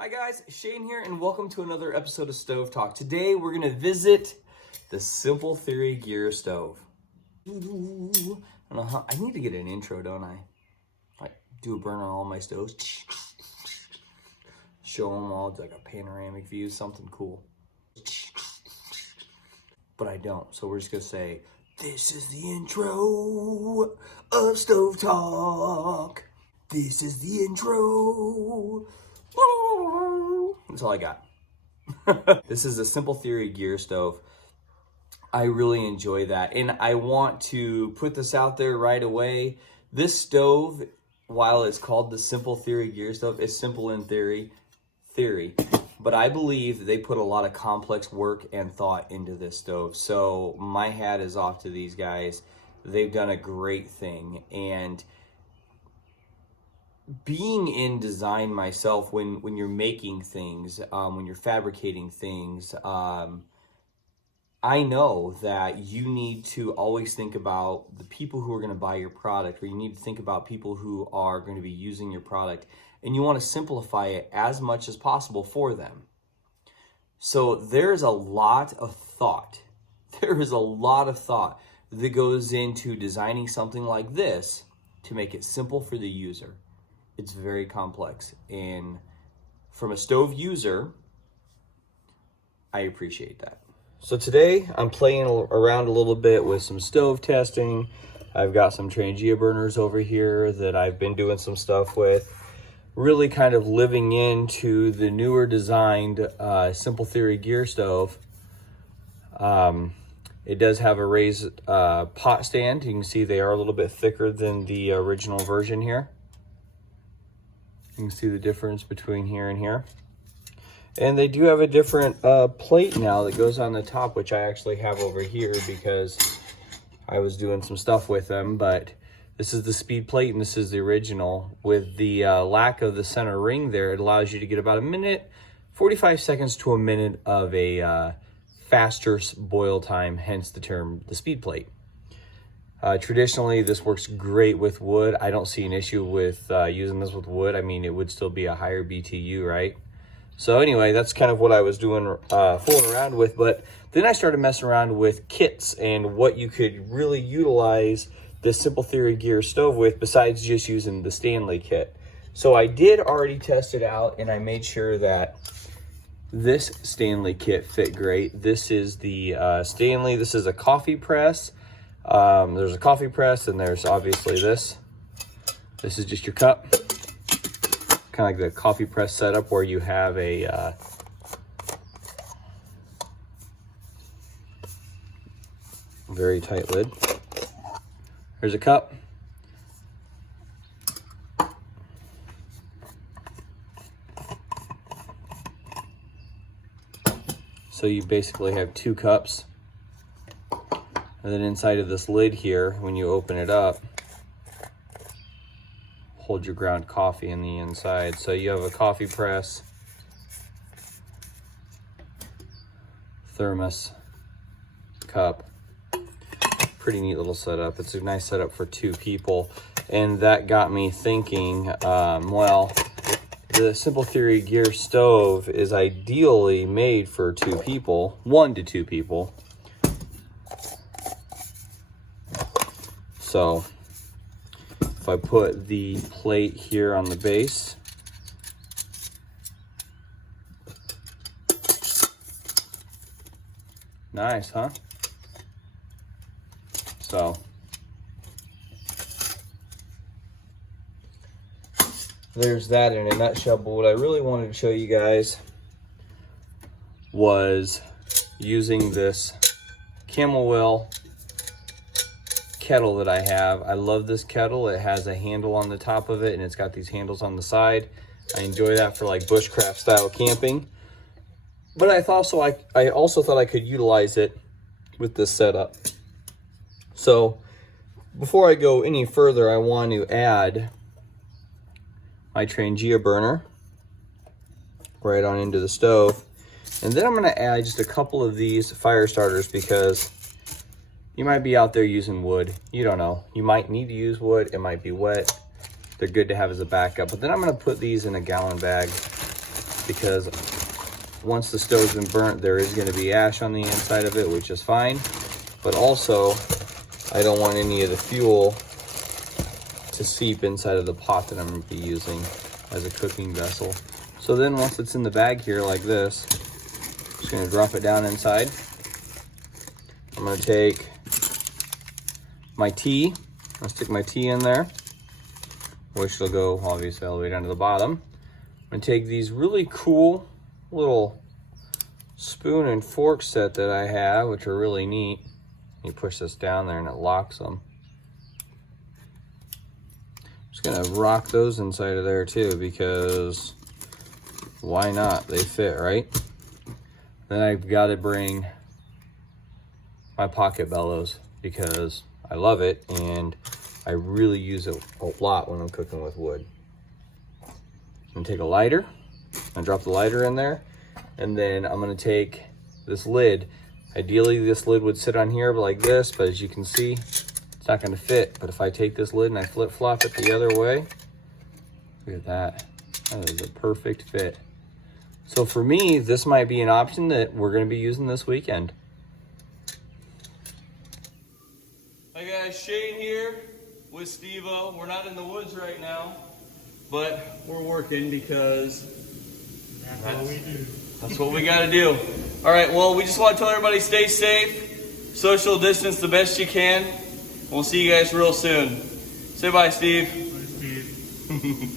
Hi guys, Shane here and welcome to another episode of Stove Talk. Today we're going to visit the Simple Theory gear stove. I need to get an intro, don't I? Like do a burn on all my stoves. Show them all like a panoramic view, something cool. But I don't, so we're just going to say, this is the intro of Stove Talk. This is the intro. That's all I got. This is a Simple Theory gear stove. I really enjoy that. And I want to put this out there right away. This stove, while it's called the Simple Theory gear stove, is simple in theory. But I believe they put a lot of complex work and thought into this stove. So my hat is off to these guys. They've done a great thing. And being in design myself, when you're making things, when you're fabricating things, I know that you need to always think about the people who are going to buy your product, or you need to think about people who are going to be using your product, and you want to simplify it as much as possible for them. So there's a lot of thought. There is a lot of thought that goes into designing something like this to make it simple for the user. It's very complex, and from a stove user, I appreciate that. So today I'm playing around a little bit with some stove testing. I've got some Trangia burners over here that I've been doing some stuff with. Really kind of living into the newer designed Simple Theory gear stove. It does have a raised pot stand. You can see they are a little bit thicker than the original version here. You can see the difference between here and here. And they do have a different plate now that goes on the top, which I actually have over here because I was doing some stuff with them. But this is the speed plate and this is the original. With the lack of the center ring there, it allows you to get about a minute, 45 seconds to a minute of a faster boil time, hence the term the speed plate. Traditionally, this works great with wood. I don't see an issue with using this with wood. I mean, it would still be a higher BTU, right? So anyway, that's kind of what I was doing, fooling around with. But then I started messing around with kits and what you could really utilize the Simple Theory gear stove with besides just using the Stanley kit. So I did already test it out, and I made sure that this Stanley kit fit great. This is the Stanley. This is a coffee press. There's a coffee press, and there's obviously this. This is just your cup. Kind of like the coffee press setup where you have a very tight lid. Here's a cup. So you basically have two cups. And then inside of this lid here, when you open it up, hold your ground coffee in the inside. So you have a coffee press, thermos, cup. Pretty neat little setup. It's a nice setup for two people. And that got me thinking, well, the Simple Theory gear stove is ideally made for two people, 1 to 2 people. So if I put the plate here on the base, nice, huh? So there's that in a nutshell. But what I really wanted to show you guys was using this Camel Well kettle that I have. I love this kettle. It has a handle on the top of it, and it's got these handles on the side. I enjoy that for like bushcraft style camping. But I also thought I could utilize it with this setup. So before I go any further, I want to add my Trangia burner right on into the stove. And then I'm going to add just a couple of these fire starters because you might be out there using wood. You don't know. You might need to use wood. It might be wet. They're good to have as a backup. But then I'm going to put these in a gallon bag because once the stove's been burnt, there is going to be ash on the inside of it, which is fine. But also, I don't want any of the fuel to seep inside of the pot that I'm going to be using as a cooking vessel. So then once it's in the bag here like this, I'm just going to drop it down inside. I'm going to take my tea. I'm going to stick my tea in there, which will go obviously all the way down to the bottom. I'm going to take these really cool little spoon and fork set that I have, which are really neat. You push this down there and it locks them. Just gonna rock those inside of there too, because why not? They fit, right? Then I've got to bring my pocket bellows because I love it and I really use it a lot when I'm cooking with wood. I'm gonna take a lighter and drop the lighter in there, and then I'm gonna take this lid. Ideally this lid would sit on here like this, but as you can see, it's not gonna fit. But if I take this lid and I flip flop it the other way, look at that. That is a perfect fit. So for me, this might be an option that we're gonna be using this weekend. Hi guys, Shane here with Steve-O. We're not in the woods right now, but we're working because That's all we do. That's what we gotta do. All right, well, we just want to tell everybody stay safe, social distance the best you can. We'll see you guys real soon. Say bye, Steve. Bye, Steve.